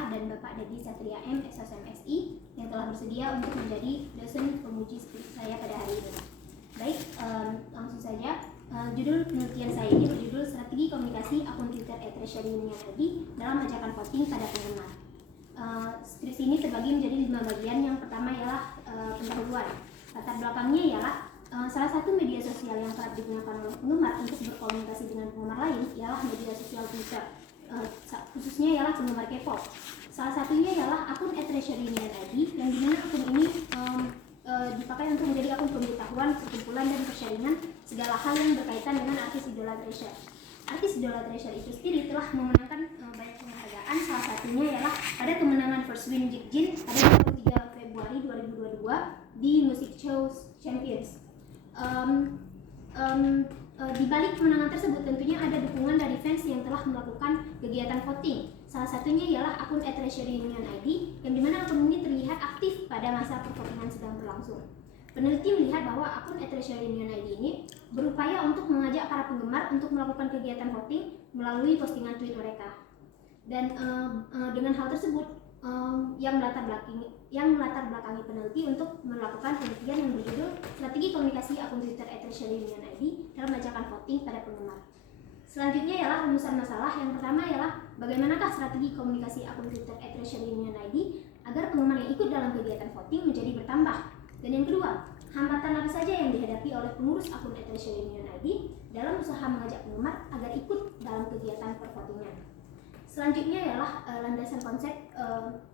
Nurhaliza dan Bapak Dedi Satria M, SSMSI yang telah bersedia untuk menjadi dosen pemuji skripsi saya pada hari ini. Baik, langsung saja. Judul penelitian saya ini berjudul Strategi Komunikasi Akun Twitter @treasuryunion_id dalam ajakan voting pada penggemar. Skripsi ini terbagi menjadi 5 bagian. Yang pertama ialah pendahuluan. Latar belakangnya ialah salah satu media sosial yang kerap digunakan oleh penggemar untuk berkomunikasi dengan penggemar lain ialah media sosial Twitter, khususnya ialah penggemar K-pop. Salah satunya ialah akun @treasuryunion_id yang dimana akun ini dipakai untuk menjadi akun pemberitahuan, perkumpulan, dan persharingan segala hal yang berkaitan dengan artis idola Treasure. Artis idola Treasure itu sendiri telah memenangkan banyak penghargaan. Salah satunya ialah pada kemenangan First Win Jin pada 23 Februari 2022 di Music Show Champions. Di balik kemenangan tersebut tentunya ada dukungan dari fans yang telah melakukan kegiatan voting. Salah satunya ialah akun @treasuryunion_id yang dimana akun ini terlihat aktif pada masa pervotingan sedang berlangsung. Peneliti melihat bahwa akun @treasuryunion_id ini berupaya untuk mengajak para penggemar untuk melakukan kegiatan voting melalui postingan tweet mereka. Dan dengan hal tersebut yang melatar belakangi peneliti untuk melakukan penelitian yang berjudul Strategi Komunikasi Akun Twitter @treasuryunion_id dalam ajakan voting pada penggemar. Selanjutnya ialah rumusan masalah. Yang pertama ialah bagaimanakah strategi komunikasi akun Twitter @treasuryunion_id agar penggemar yang ikut dalam kegiatan voting menjadi bertambah. Dan yang kedua, hambatan apa saja yang dihadapi oleh pengurus akun @treasuryunion_id dalam usaha mengajak penggemar agar ikut dalam kegiatan pervotingan. Selanjutnya ialah landasan konsep.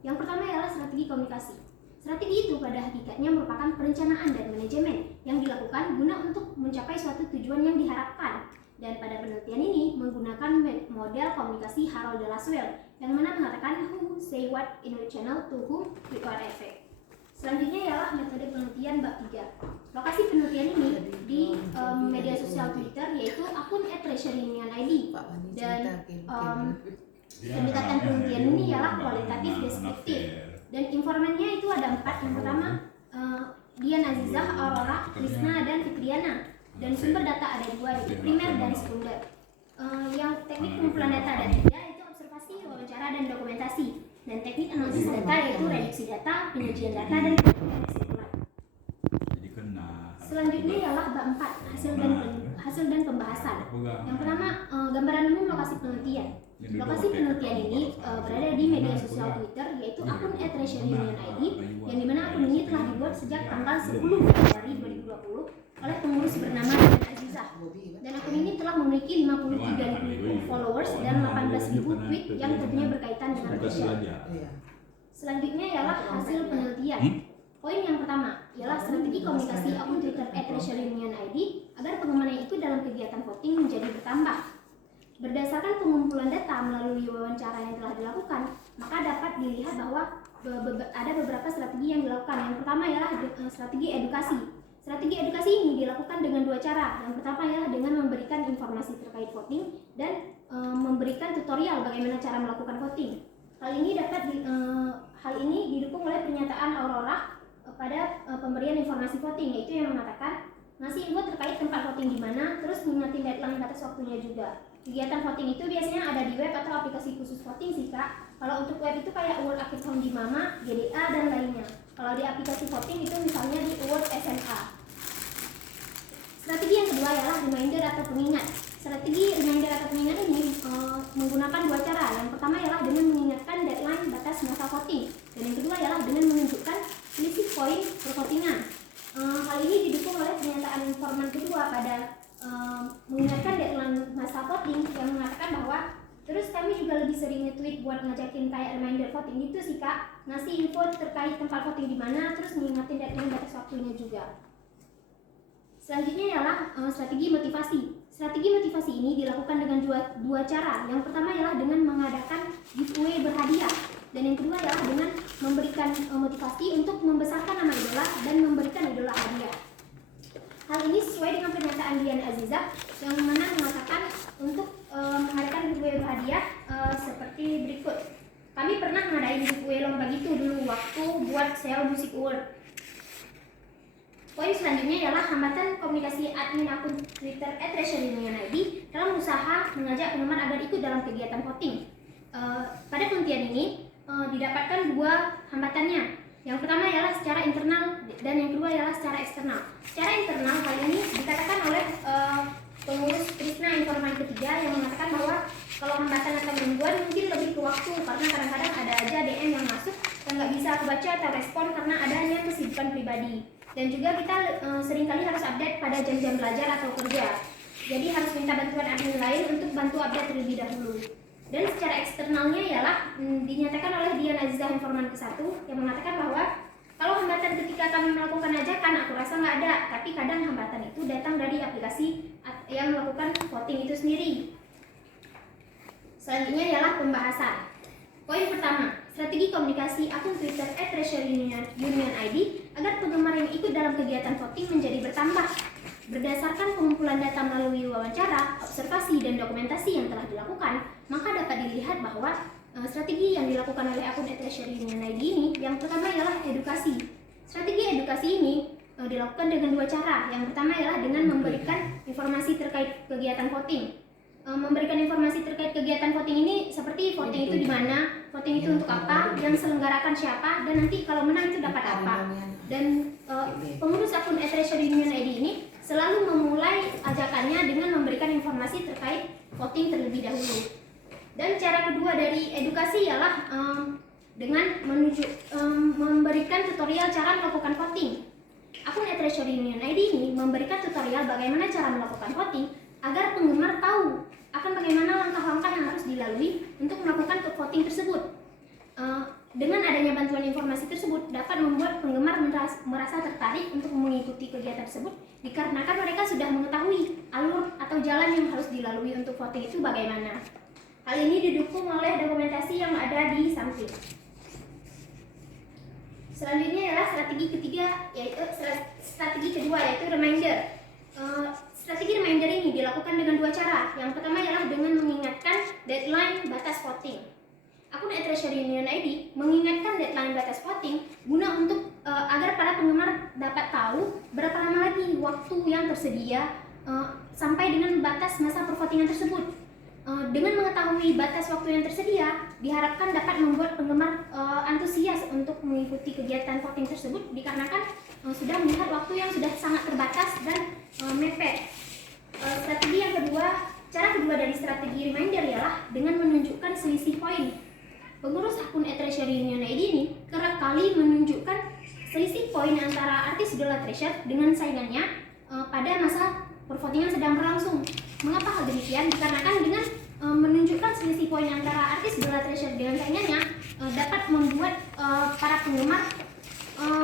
Yang pertama ialah strategi komunikasi. Strategi itu pada hakikatnya merupakan perencanaan dan manajemen yang dilakukan guna untuk mencapai suatu tujuan yang diharapkan. Dan pada penelitian ini menggunakan model komunikasi Harold de Lasswell yang mana mengatakan who say what in which channel to whom with what effect. Selanjutnya ialah metode penelitian bab 3. Lokasi penelitian ini di media sosial Twitter yaitu akun @treasuryunion_id. Dan pendekatan penelitian ini ialah kualitatif deskriptif. Dan informannya itu ada 4. Yang pertama Dian Azizah, Aurora, Krisna, dan Fitriana. Dan sumber data ada 2, yaitu primer dan sekunder. Yang teknik pengumpulan data ada 3, yaitu observasi, wawancara, dan dokumentasi. Dan teknik analisis data yaitu reduksi data, penyajian data, dan kesimpulan. Selanjutnya ialah bab 4, hasil dan pembahasan. Yang pertama, gambaran umum lokasi penelitian. Lokasi penelitian ini berada di media sosial Twitter yaitu akun @treasuryunion_id yang dimana akun ini telah dibuat sejak tanggal 10 Februari 2020 oleh pengurus bernama Dian Azizah. Dan akun ini telah memiliki 53.000 followers dan 18.000 tweet yang tentunya berkaitan dengan Treasure. Selanjutnya ialah hasil penelitian. Poin yang pertama ialah strategi komunikasi akun Twitter @treasuryunion_id agar penggemar yang ikut dalam kegiatan voting menjadi bertambah. Berdasarkan pengumpulan data melalui wawancara yang telah dilakukan, maka dapat dilihat bahwa ada beberapa strategi yang dilakukan. Yang pertama ialah strategi edukasi. Strategi edukasi ini dilakukan dengan 2 cara. Yang pertama ialah dengan memberikan informasi terkait voting dan memberikan tutorial bagaimana cara melakukan voting. Hal ini didukung oleh pernyataan Aurora pada pemberian informasi voting, yaitu yang mengatakan ngasih info terkait tempat voting di mana, terus mengingatkan deadline batas waktunya juga. Kegiatan voting itu biasanya ada di web atau aplikasi khusus voting sih Kak. Kalau untuk web itu kayak Award Akhir Tahun di Mama, GDA, dan lainnya. Kalau di aplikasi voting itu misalnya di Award SMA. Strategi yang kedua ialah reminder atau pengingat. Strategi reminder atau pengingat ini menggunakan 2 cara. Yang pertama ialah dengan mengingatkan deadline batas masa voting. Dan yang kedua ialah dengan menunjukkan selisih poin pervotingan. Hal ini didukung oleh pernyataan informan kedua pada mengingatkan deadline masa voting yang mengatakan bahwa terus kami juga lebih sering nge-tweet buat ngajakin kayak reminder voting gitu sih Kak, ngasih info terkait tempat voting di mana, terus mengingatin deadline batas waktunya juga. Selanjutnya ialah strategi motivasi. Strategi motivasi ini dilakukan dengan dua cara. Yang pertama ialah dengan mengadakan giveaway berhadiah, dan yang kedua ialah dengan memberikan motivasi untuk membesarkan nama idola dan memberikan idola hadiah. Hal ini sesuai dengan pernyataan Dian Azizah yang mana mengatakan untuk mengadakan giveaway berhadiah seperti berikut. Kami pernah ngadain giveaway lomba gitu dulu waktu buat Seoul Music Award. Poin selanjutnya ialah hambatan komunikasi admin akun Twitter @treasuryunion_id dalam usaha mengajak penggemar agar ikut dalam kegiatan voting. Pada penelitian ini, didapatkan dua hambatannya. Yang pertama ialah secara internal dan yang kedua ialah secara eksternal. Secara internal hal ini dikatakan oleh pengurus Krishna Informan ketiga yang mengatakan bahwa kalau hambatan atau gangguan mungkin lebih ke waktu, karena kadang-kadang ada aja DM yang masuk yang nggak bisa aku baca atau respon karena adanya kesibukan pribadi. Dan juga kita seringkali harus update pada jam-jam belajar atau kerja. Jadi harus minta bantuan admin lain untuk bantu update terlebih dahulu. Dan secara eksternalnya ialah dinyatakan oleh Dian Azizah Informan ke-1 yang mengatakan bahwa kalau hambatan ketika kami melakukan ajakan aku rasa nggak ada, tapi kadang hambatan itu datang dari aplikasi yang melakukan voting itu sendiri. Selanjutnya ialah pembahasan. Poin pertama, strategi komunikasi akun Twitter @treasuryunion_id agar penggemar yang ikut dalam kegiatan voting menjadi bertambah. Berdasarkan pengumpulan data melalui wawancara, observasi, dan dokumentasi yang telah dilakukan, maka dapat dilihat bahwa strategi yang dilakukan oleh akun @treasuryunion_id ini yang pertama ialah edukasi. Strategi edukasi ini dilakukan dengan dua cara. Yang pertama ialah dengan memberikan informasi terkait kegiatan voting. Memberikan informasi terkait kegiatan voting ini seperti voting itu di mana, voting itu untuk apa, yang selenggarakan siapa, dan nanti kalau menang itu dapat apa. Dan pengurus akun @treasuryunion_id ini selalu memulai ajakannya dengan memberikan informasi terkait voting terlebih dahulu. Dan cara kedua dari edukasi ialah dengan memberikan tutorial cara melakukan voting. Akun @treasuryunion_id ini memberikan tutorial bagaimana cara melakukan voting agar penggemar tahu akan bagaimana langkah-langkah yang harus dilalui untuk melakukan voting tersebut. Dengan adanya bantuan informasi tersebut dapat membuat penggemar merasa tertarik untuk mengikuti kegiatan tersebut dikarenakan mereka sudah mengetahui alur atau jalan yang harus dilalui untuk voting itu bagaimana. Hal ini didukung oleh dokumentasi yang ada di samping. Selanjutnya adalah strategi kedua yaitu reminder. Strategi reminder ini dilakukan dengan dua cara. Yang pertama ialah dengan mengingatkan deadline batas voting. Akun @treasuryunion_id mengingatkan deadline batas voting guna untuk agar para penggemar dapat tahu berapa lama lagi waktu yang tersedia sampai dengan batas masa pervotingan tersebut. Dengan mengetahui batas waktu yang tersedia, diharapkan dapat membuat penggemar antusias untuk mengikuti kegiatan voting tersebut dikarenakan sudah melihat waktu yang sudah sangat terbatas dan mepet. Strategi yang kedua, cara kedua dari strategi reminder ialah dengan menunjukkan selisih poin. Pengurus akun @treasuryunion_id ini kerap kali menunjukkan selisih poin antara artis idola Treasure dengan saingannya pada masa pervotingan sedang berlangsung. Mengapa hal demikian? Dikarenakan dengan menunjukkan selisih poin antara artis idola Treasure dengan saingannya dapat membuat para penggemar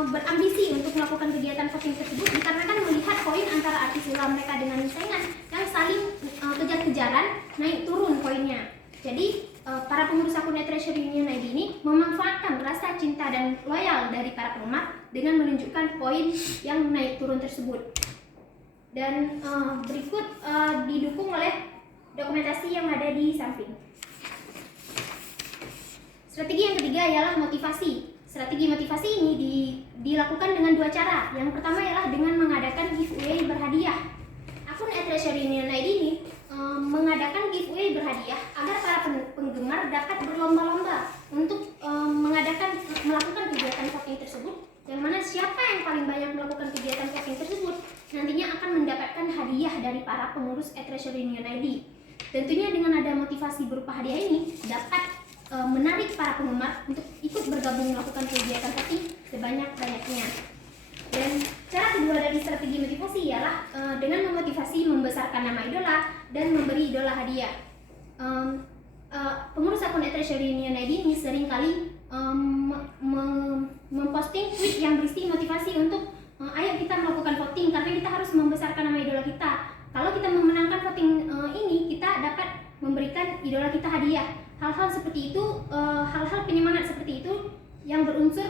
berambisi untuk melakukan kegiatan voting tersebut dikarenakan melihat poin antara artis idola mereka dengan saingan yang saling kejar-kejaran naik turun poinnya. Jadi para pengurus akun @treasuryunion_id ini memanfaatkan rasa cinta dan loyal dari para penggemar dengan menunjukkan poin yang naik turun tersebut. Dan berikut didukung oleh dokumentasi yang ada di samping. Strategi yang ketiga ialah motivasi. Strategi motivasi ini dilakukan dengan dua cara. Yang pertama ialah dengan mengadakan giveaway berhadiah. Akun @treasuryunion_id ini mengadakan giveaway berhadiah agar para penggemar dapat berlomba-lomba untuk melakukan kegiatan voting tersebut, yang mana siapa yang paling banyak melakukan kegiatan voting tersebut nantinya akan mendapatkan hadiah dari para pengurus @treasuryunion_id. Tentunya dengan ada motivasi berupa hadiah ini dapat menarik para penggemar untuk ikut bergabung melakukan kegiatan voting sebanyak-banyaknya. Dan cara kedua dari strategi motivasi ialah dengan memotivasi membesarkan nama idola dan memberi idola hadiah. Pengurus akun @treasuryunion_id ini seringkali memposting tweet yang berisi motivasi untuk ayo kita melakukan voting karena kita harus membesarkan nama idola kita. Kalau kita memenangkan voting ini, kita dapat memberikan idola kita hadiah. Hal-hal seperti itu, hal-hal penyemangat seperti itu yang berunsur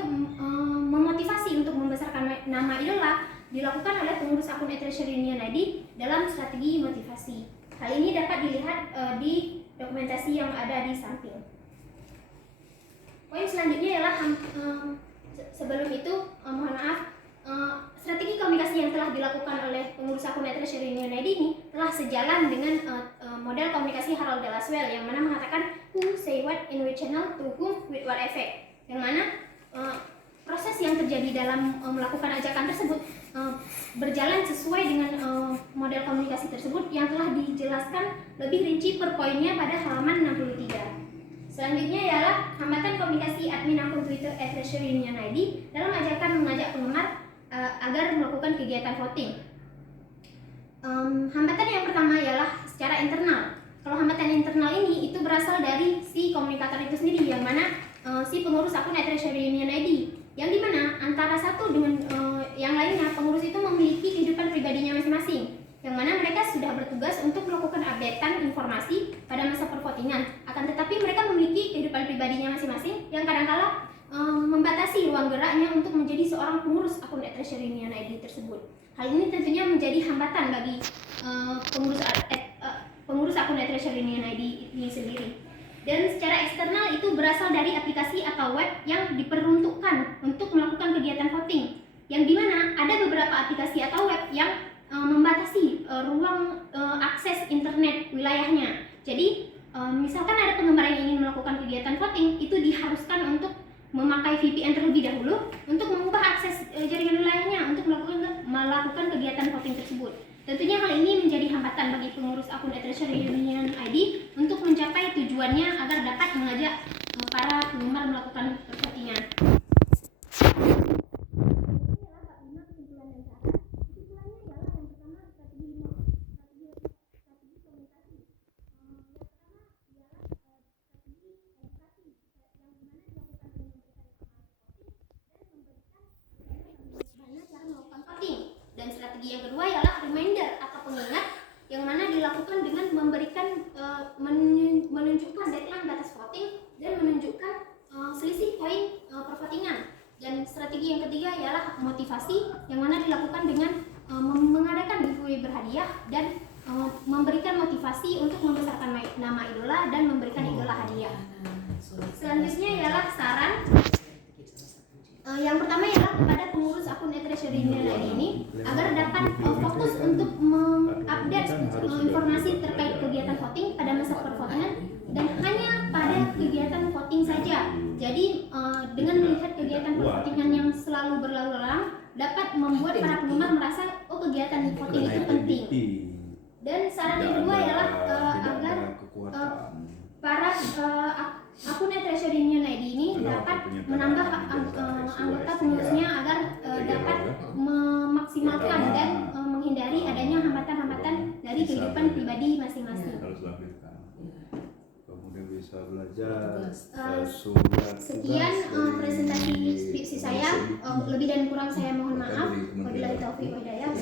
memotivasi untuk membesarkan nama idola dilakukan oleh pengurus akun @treasuryunion_id dalam strategi motivasi. Hal ini dapat dilihat di dokumentasi yang ada di samping. Poin selanjutnya ialah sebelum itu mohon maaf, strategi komunikasi yang telah dilakukan oleh pengurus akun @treasuryunion_id ini telah sejalan dengan model komunikasi Harold de Laswell yang mana mengatakan who say what in which channel, to whom, with what effect. Yang mana proses yang terjadi dalam melakukan ajakan tersebut berjalan sesuai dengan model komunikasi tersebut yang telah dijelaskan lebih rinci per poinnya pada halaman 63. Selanjutnya ialah hambatan komunikasi admin akun Twitter @treasuryunionid dalam ajakan mengajak penggemar agar melakukan kegiatan voting. Hambatan yang pertama ialah secara internal. Kalau hambatan internal ini itu berasal dari si komunikator itu sendiri, yang mana si pengurus akun @treasuryunionid, yang dimana antara satu dengan yang lainnya pengurus itu memiliki kehidupan pribadinya masing-masing, yang mana mereka sudah bertugas untuk melakukan updatean informasi pada masa pervotingan. Akan tetapi mereka memiliki kehidupan pribadinya masing-masing yang kadangkala membatasi ruang geraknya untuk menjadi seorang pengurus akun @treasuryunionid tersebut. Hal ini tentunya menjadi hambatan bagi pengurus akun @treasuryunionid ini sendiri. Dan secara eksternal itu berasal dari aplikasi atau web yang diperuntukkan untuk melakukan kegiatan voting, yang dimana ada beberapa aplikasi atau web yang membatasi ruang akses internet wilayahnya. Jadi misalkan ada penggemar yang ingin melakukan kegiatan voting, itu diharuskan untuk memakai VPN terlebih dahulu untuk mengubah akses jaringan wilayahnya untuk melakukan kegiatan voting tersebut. Tentunya hal ini menjadi hambatan bagi pengurus akun @treasuryunionid untuk mencapai tujuannya agar dapat mengajak para penggemar melakukan pervotingan. Dan strategi yang kedua ialah reminder atau pengingat, yang mana dilakukan dengan memberikan menunjukkan deadline batas voting dan menunjukkan selisih poin pervotingan. Dan strategi yang ketiga ialah motivasi, yang mana dilakukan dengan mengadakan giveaway berhadiah dan memberikan motivasi untuk membesarkan nama idola dan memberikan idola hadiah. Selanjutnya ialah saran. Yang pertama ialah kepada pengurus akun @treasuryunionid ini agar dapat fokus untuk mengupdate informasi terkait kegiatan voting pada masa pervotingan dan hanya pada kegiatan voting saja. Jadi dengan melihat kegiatan pervotingan yang selalu berlalu lalang dapat membuat para penggemar merasa kegiatan voting itu penting. Dan saran yang kedua ialah agar para akun @treasuryunionid ini dapat menambah anggota pengurusnya agar dapat memaksimalkan dan menghindari adanya hambatan-hambatan dari kehidupan pribadi masing-masing. Kemudian bisa belajar sekian presentasi skripsi saya. Lebih dan kurang saya mohon maaf. Wabillahi taufiq wal hidayah.